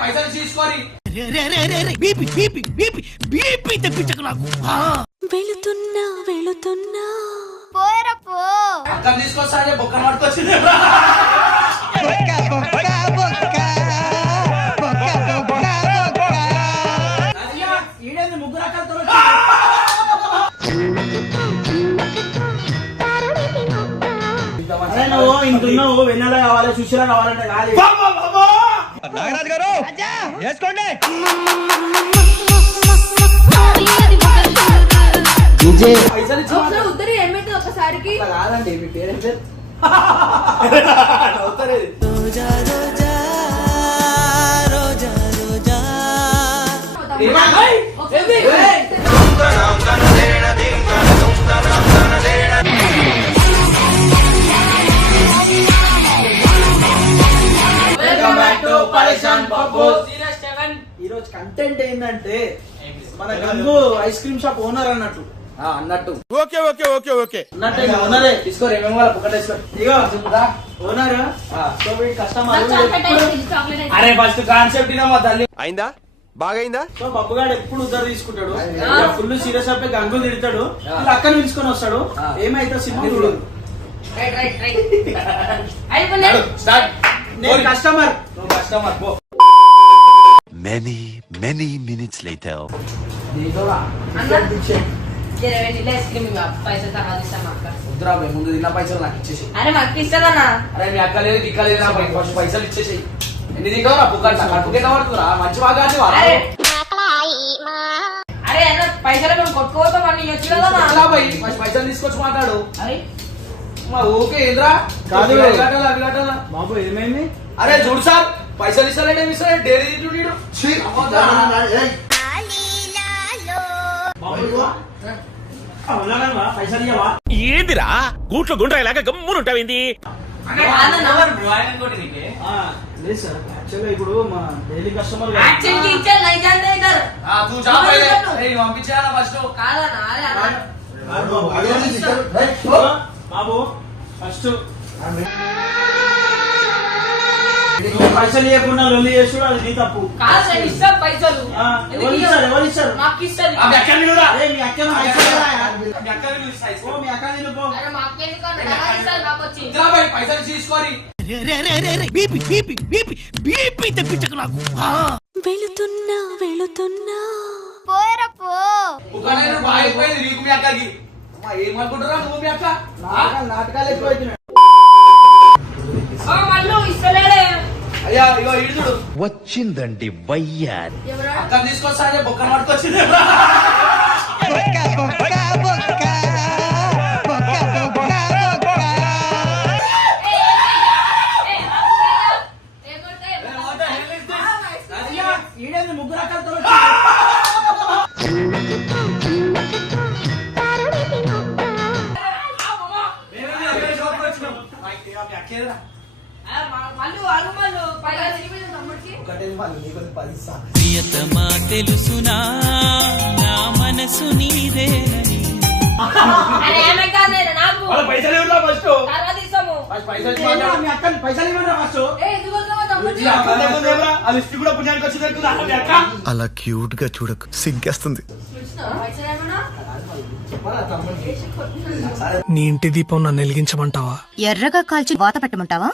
పైసలు తీసుకొని వెళుతున్నా వెళుతున్నా పోయరా పో అక్కడ తీసుకొస్తా బొక్క పట్టుకొచ్చింది ముగ్గురు రకాలతో నువ్వు ఇంటున్నావు వెన్నెల కావాలి సుశీల కావాలంటే కాదు నాగరాజు గారు వేసుకోండి పైసలు ఒకసారికి కాదండి మీ పేరేం పేరు ఈ రోజు కంటెంట్ ఏంటంటే మన Gangu ice cream shop owner అన్నట్టు ఓకే ఓకే ఓకే ఓకే అన్నట్టు ఓనరే తీసుకో ఓనర్ సో వీడి కస్టమర్ అరే ఫస్ట్ కాన్సెప్ట్ మా తల్లి అయిందా బాగైందా సో బబ్బుగాడు ఎప్పుడు ఉద్దరు తీసుకుంటాడు ఫుల్ సీరియస్ అయిపోయి గంగు తిడతాడు అక్కని పిలుచుకొని వస్తాడు ఏమైతే సినిమా చూడు నేను కస్టమర్ నువ్వు కస్టమర్ పో many minutes later వద్దురా ముందు తిన్న పైసలు నాకు ఇచ్చేసి అరే మాకు ఇస్తాదన్నా అరే మీ అక్క లేదు దిక్క లేదు ఫస్ట్ పైసలు ఇచ్చేసి ఎన్ని దిగవరా పుక్కట కట్టుకే పడుతురా మంచి బాగా అరే అన్న పైసలు మేము కొట్టుకోవద్దాం అని ఫస్ట్ పైసలు తీసుకొచ్చి మాట్లాడు ఓకే ఏంద్రా కాదు అవి కట్టాలా బాబు ఏమైంది అరే చూడు సార్ పైసలు ఇస్తారంటే ఇస్తారే డైరీ తింటున్నాడు ఏందిరా గూట్లో గుండ్రాయిలాగా గమ్మునుంటావింది లేదు సార్ యాక్చువల్గా ఇప్పుడు మా డైలీ కస్టమర్ పంపించాలా ఫస్ట్ బాబు ఫస్ట్ పైసలు ఇవ్వకుండా లొల్లి చేసుడు అది నీ తప్పు పైసలు ఎవరు ఇస్తారు మీ అక్కని పైసలు తీసుకొని వెళుతున్నా వెళుతున్నా పోయరా పో నీకు మీ అక్కకి ఏమనుకుంటారా నువ్వు మీ అక్క నాటకాలు ఎక్కువ అయ్యా ఇగో ఇడుచుడు వచ్చిందండి వయ్యారి అక్కడ తీసుకొస్తా బొక్క పట్టుకొచ్చింది ముగ్గురు రకాలతో ప్రియతమా తెలుసునా నా మనసు నీదేనని పైసలు ఇవ్వరా ఫస్ట్ పైసలు ఇవ్వరా ఫస్ట్ అది కూడా పుణ్యానికి వచ్చి దొరుకుతుందా అలా క్యూట్ గా చూడకు సిగ్గేస్తుంది. నీ ఇంటి దీపం నన్ను వెలిగించమంటావా? ఎర్రగా కాల్చి వాత పెట్టమంటావా?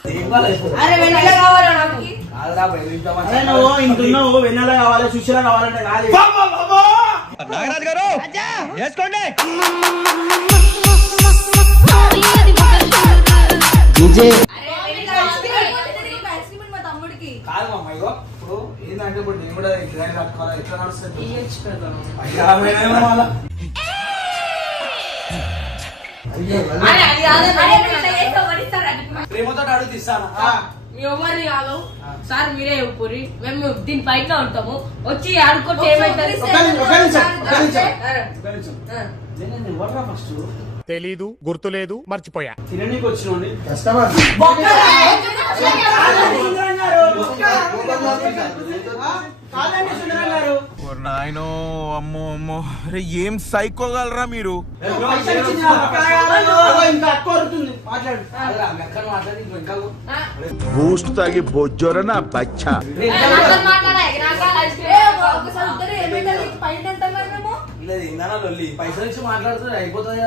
నువ్వు ఇంటున్నావు వెన్నెల కావాలి సుశీల కావాలంటే కాదు నాగరాజు గారు వేసుకోండి కాదు మా అమ్మాయి ఇప్పుడు ఏంటంటే ఇప్పుడు నేను కూడా కిరాయి కట్టుకోవాలి ఎట్లా నడుస్తుంది ప్రేమతో అడుగు తీస్తాను ఎవరు కాదు సార్ మీరే ఊపురి మేము దీని పైన ఉంటాము వచ్చి ఆడుకుంటే ఏమైతుంది ఫస్ట్ తెలీదు, గుర్తులేదు, మర్చిపోయా. తిననీకి వచ్చినండి నాయనో అమ్మో అమ్మో అరే ఏం సైకోగలరా మీరు బూస్ట్ తాగి బొజ్జోరా నా బచ్చా పైసలు ఇచ్చి మాట్లాడుతుంది అయిపోతుంది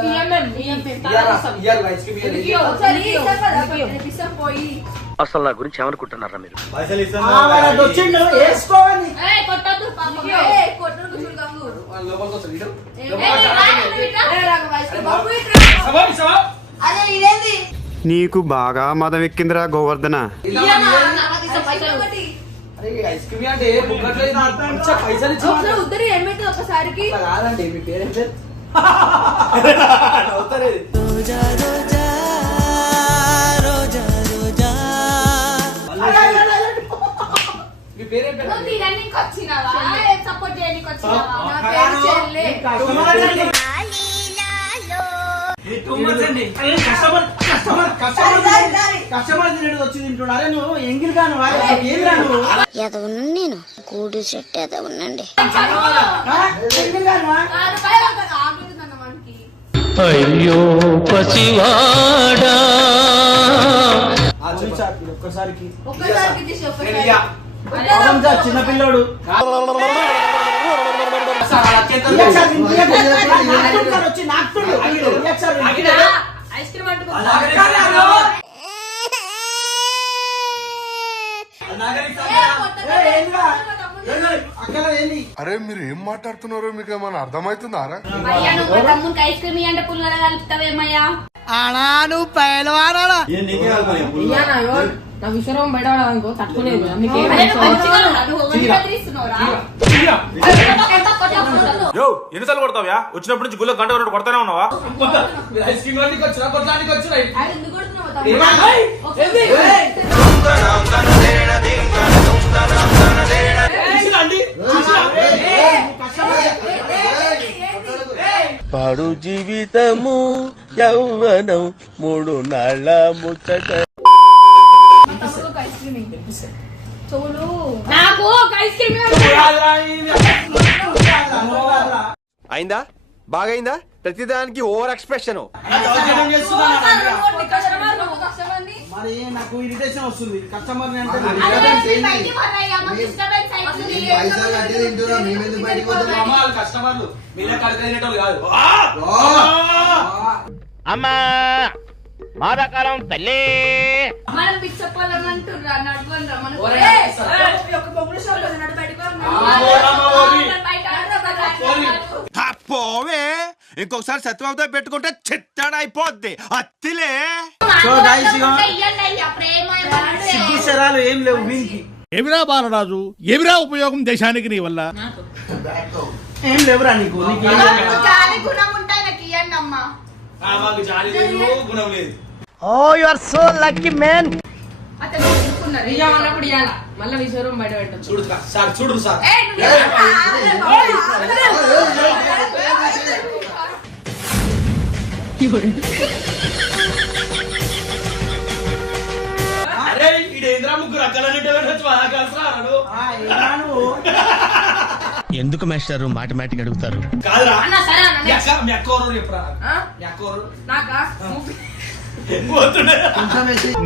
అసలు నా గురించి ఏమనుకుంటున్నారా మీరు? నీకు బాగా మదం ఎక్కిందిరా గోవర్ధన. ఐస్ క్రీమ్ అంటే పైసలు ఇచ్చి ఒకసారికి కాదండి మీ పేరెంట్ మీ పేరేంటి సపోర్ట్ చేయడానికి వచ్చినావా? నేను కూడు చెట్టు ఎద ఉండండి. అయ్యో పసివాడా ఒక్కసారికి చిన్నపిల్లోడు ఐస్ క్రీమ్ అంటుకో. అరే మీరు ఏం మాట్లాడుతున్నారో మీకు ఏమైనా అర్థమవుతుందారా? తమ్మునికి ఐస్ క్రీమ్ అంటే పుల్లగా కలుపుతావేమయ్యా? నా విషయం బయట అనుకో తట్టుకోలేదు. ఎన్నిసార్లు కొడతావ్యా? వచ్చినప్పటి నుంచి గుళ్ళ గంట కొట్టు కొడతానే ఉన్నావా? ఐస్ క్రీమ్ వాడికి వచ్చినా కొట్లానికి వచ్చినా పాడు జీవితము యౌవనం 3 నాళ్ళ ముచ్చట. నాకు ఐస్ క్రీమ్ అయిందా? బాగైందా? ప్రతిదానికి ఓవర్ ఎక్స్ప్రెషన్. మరి నాకు ఇరిటేషన్ వస్తుంది కస్టమర్ కస్టమర్లు మీరే కడకనేటోళ్ళు కాదు. అమ్మా మాదాకాలం తల్లి మనం పిచ్చపోవాలంటుర్రా నడవండ్రా మనం పోవే ఇంకొకసారి సత్యబాబుతో పెట్టుకుంటే చిత్తాడైపోద్ది అత్తిలే. శరాలు ఏం లేవు వీనికి ఎవిరా బాలరాజు, ఎవిరా ఉపయోగం దేశానికి నీ వల్ల? ఏం లేవురా నీకు మాకు జాలి లేదు గుణం లేదు. అన్నప్పుడు ఇవ్వాల మళ్ళీ విశ్వరూపం బయట పెట్టచ్చు. చూడు సార్ చూడు సార్ అరే ఇడేంద్రా ముగ్గురు అక్కలనేట్టు ఎందుకు మాస్టారు మాటమాటిక్ అడుగుతారు? కాదురా అన్న సరే అన్న మీ అక్క ఎవరు చెప్పరా? మీ అక్క ఎవరు? నాకా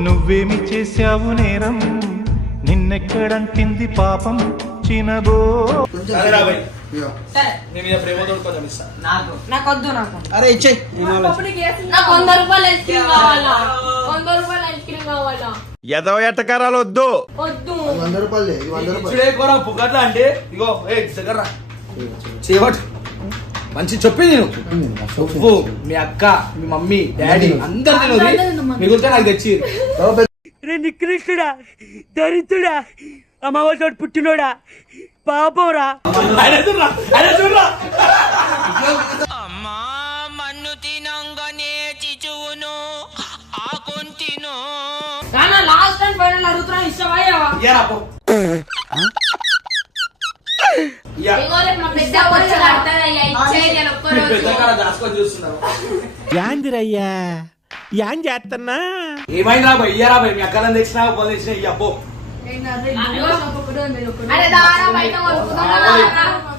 నువ్వేమి చేశావు నేరం, నిన్నెక్కడంటింది పాపం చినబో. సరేరా భయ్ సరే నీ మీద ప్రేమతో కొంచెం ఇస్తా. నాకొద్దు నాకు అరే ఇచ్చేయ్ నాకు 100 రూపాయలు ఐస్ క్రీమ్ కావాలా? 100 రూపాయలు ఐస్ క్రీమ్ కావాలా? ఎదో ఎట్టకారాలు వద్దు. వద్దు. ఇచ్చుడే కూర పుక్కట్లా అంటే ఇగో ఏ దగ్గర చేయబట్టు మంచి చెప్పింది నువ్వు మీ అక్క మీ మమ్మీ డాడీ అందరు తినది మిగులుతా నాకు తెచ్చి నికృష్టుడా, దరిద్రుడా, అమ్మవారి పుట్టినోడా, పాపంరా. అమ్మా మన్ను తినంగానే చిచువును ఆకొంటిను. లాస్ట్ టైం ఫైనల్ అడుగుతున్నా ఇష్టమయ్యావా? యాందిరయ్యా యాన్ చేస్తున్నా. ఏమైంది రాబోయ్ ఇయ్యరా భయ్ మీ అక్కలను తెచ్చినా పొలం తెచ్చినా ఇయ్యపో.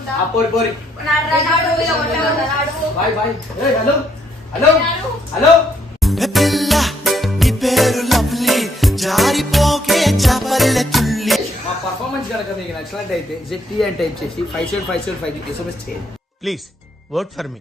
కొట్టమంటా. ఆ పోరి పోరి నాడు ఇలా కొట్టమంటా, నాడు. Bye bye. ఏయ్, హలో హలో హలో. మా పర్ఫార్మెన్స్ కనుక మీకు నచ్చినట్టయితే ZT అని టైప్ చేసి 57575 SMS చేయండి. Please work for me